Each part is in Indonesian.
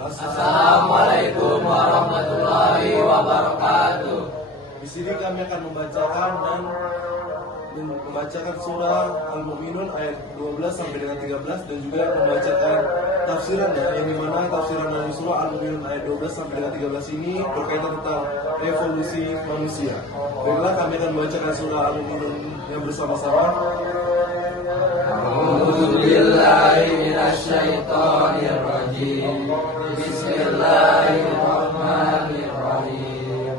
Assalamualaikum warahmatullahi wabarakatuh. Di sini kami akan membacakan surah Al-Mu'minun ayat 12 sampai dengan 13 dan juga membacakan tafsirannya, yang dimana tafsiran dari surah Al-Mu'minun ayat 12 sampai dengan 13 ini berkaitan tentang evolusi manusia. Baiklah, kami akan membacakan surah Al-Mu'minun yang bersama-sama. A'udzubillahi minasyaitonirrajim. Bismillahirrahmanirrahim.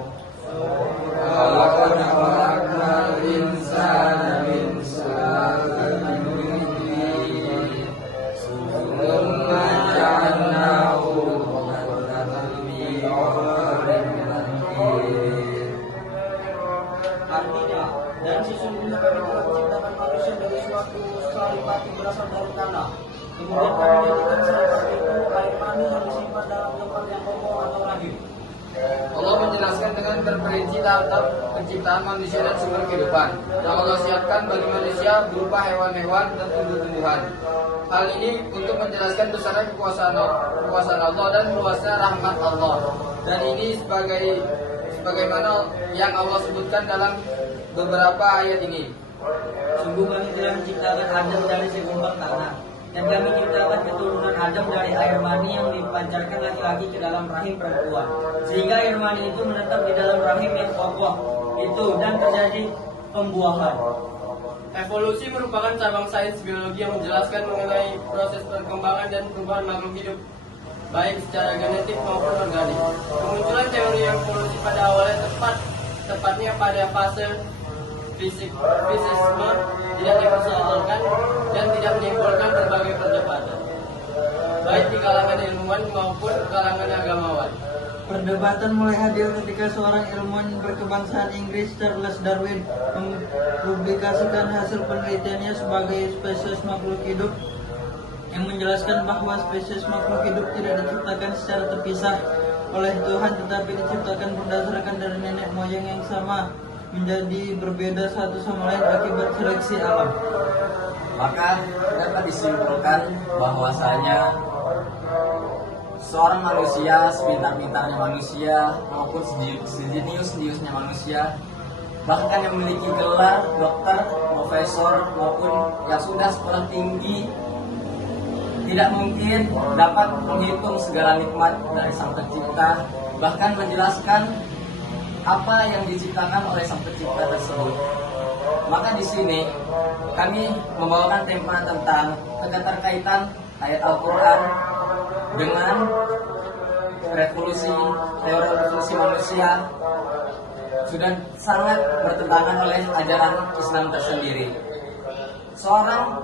Walaqad khalaqnal insana min sulalatin min tin. Tsumma ja'alnahu nutfatan fi qararin makin. Artinya, dan sesungguhnya kami telah menciptakan manusia dari suatu saripati berasal dari tanah. Kemudian kami jadikan saripati itu air mani yang disimpan dalam tempat yang kokoh atau rahim. Allah menjelaskan dengan terperinci tentang penciptaan manusia dan sumber kehidupan yang Allah siapkan bagi manusia berupa hewan-hewan dan tumbuh-tumbuhan. Hal ini untuk menjelaskan besarnya kekuasaan Allah dan luasnya rahmat Allah. Dan ini sebagaimana yang Allah sebutkan dalam beberapa ayat ini. Sungguh kami telah menciptakan Adam dari segumpal tanah, dan kami ciptakan keturunan Adam dari air mani yang dipancarkan laki-laki ke dalam rahim perempuan, sehingga air mani itu menetap di dalam rahim yang kokoh itu dan terjadi pembuahan. Evolusi merupakan cabang sains biologi yang menjelaskan mengenai proses perkembangan dan perubahan makhluk hidup, baik secara genetik maupun organik. Kemunculan teori evolusi pada awalnya tepatnya pada fase fisisme tidak dipersoalkan dan tidak menimbulkan berbagai perdebatan, baik di kalangan ilmuwan maupun kalangan agamawan. Perdebatan mulai hadir ketika seorang ilmuwan berkebangsaan Inggris, Charles Darwin, mempublikasikan hasil penelitiannya sebagai spesies makhluk hidup yang menjelaskan bahwa spesies makhluk hidup tidak diciptakan secara terpisah oleh Tuhan, tetapi diciptakan berdasarkan dari nenek moyang yang sama, menjadi berbeda satu sama lain akibat seleksi alam. Maka dapat disimpulkan bahwasanya seorang manusia, sepintar-pintarnya manusia maupun sejenius-jeniusnya manusia, bahkan yang memiliki gelar dokter, profesor maupun yang sudah sekolah tinggi, tidak mungkin dapat menghitung segala nikmat dari Sang Pencipta, bahkan menjelaskan apa yang diciptakan oleh Sang Pencipta tersebut. Maka di sini kami membawakan tema tentang keterkaitan ayat Al-Quran dengan teori revolusi manusia sudah sangat bertentangan oleh ajaran Islam tersendiri. Seorang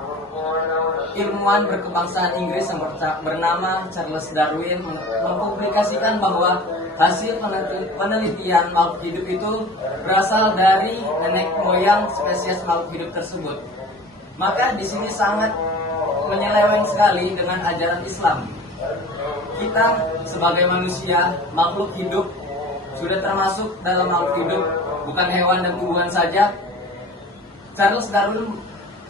ilmuwan berkebangsaan Inggris yang bernama Charles Darwin mempublikasikan bahwa hasil penelitian makhluk hidup itu berasal dari nenek moyang spesies makhluk hidup tersebut. Maka di sini sangat menyeleweng sekali dengan ajaran Islam. Kita sebagai manusia, makhluk hidup, sudah termasuk dalam makhluk hidup, bukan hewan dan tumbuhan saja. Charles Darwin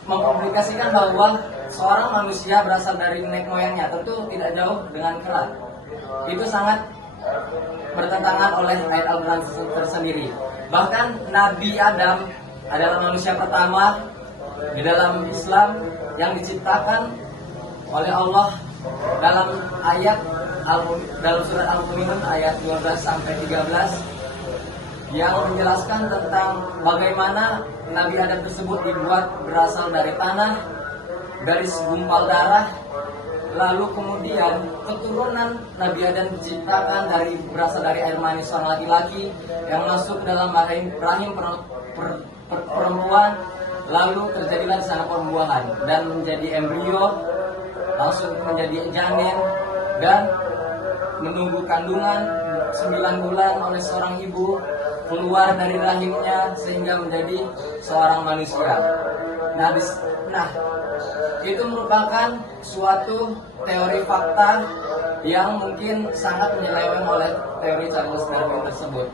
mempublikasikan bahwa seorang manusia berasal dari nenek moyangnya, tentu tidak jauh dengan kelak. Itu sangat bertentangan oleh ayat Al-Quran tersendiri. Bahkan Nabi Adam adalah manusia pertama di dalam Islam yang diciptakan oleh Allah dalam dalam surat Al-Mu'minun ayat 12 sampai 13 yang menjelaskan tentang bagaimana Nabi Adam tersebut dibuat berasal dari tanah, dari segumpal darah. Lalu kemudian keturunan Nabi Adam diciptakan berasal dari air mani seorang laki-laki yang masuk dalam rahim perempuan. Lalu terjadilah di sana pembuahan dan menjadi embrio, langsung menjadi janin dan menunggu kandungan 9 bulan oleh seorang ibu, keluar dari rahimnya sehingga menjadi seorang manusia. Nah, itu merupakan suatu teori fakta yang mungkin sangat menyeleweng oleh teori Charles Darwin tersebut.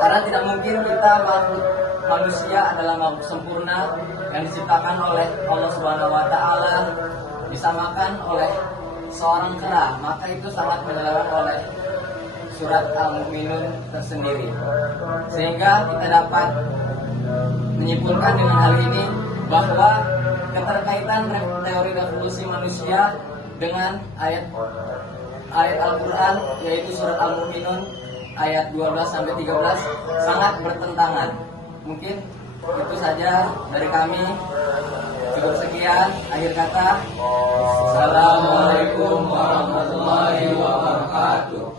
Karena tidak mungkin kita makhluk manusia adalah makhluk sempurna yang diciptakan oleh Allah Subhanahu wa taala, disamakan oleh seorang kera, maka itu sangat menyalakan oleh surat Al-Mu'minun tersendiri. Sehingga kita dapat menyimpulkan dengan hal ini bahwa keterkaitan teori revolusi manusia dengan ayat Al-Quran, yaitu surat Al-Mu'minun ayat 12 sampai 13 sangat bertentangan. Mungkin itu saja dari kami. Cukup sekian, akhir kata. Assalamualaikum warahmatullahi wabarakatuh.